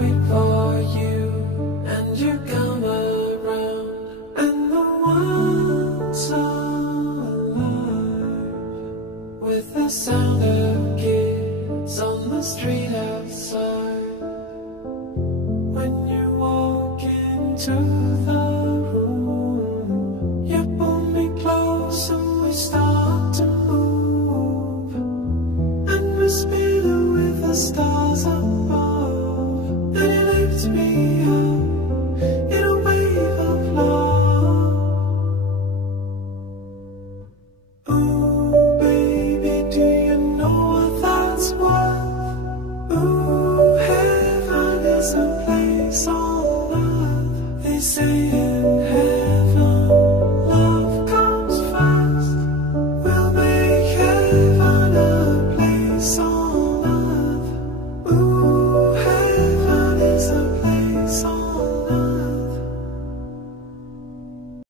wait for you, and you come around, and the ones alive, with the sound of kids on the street outside. When you walk into the room, you pull me close and we start to move, and we're spinning with the stars above, and it lifts me up in a wave of love. Ooh, baby, do you know what that's worth? Ooh, heaven is a place on earth. They say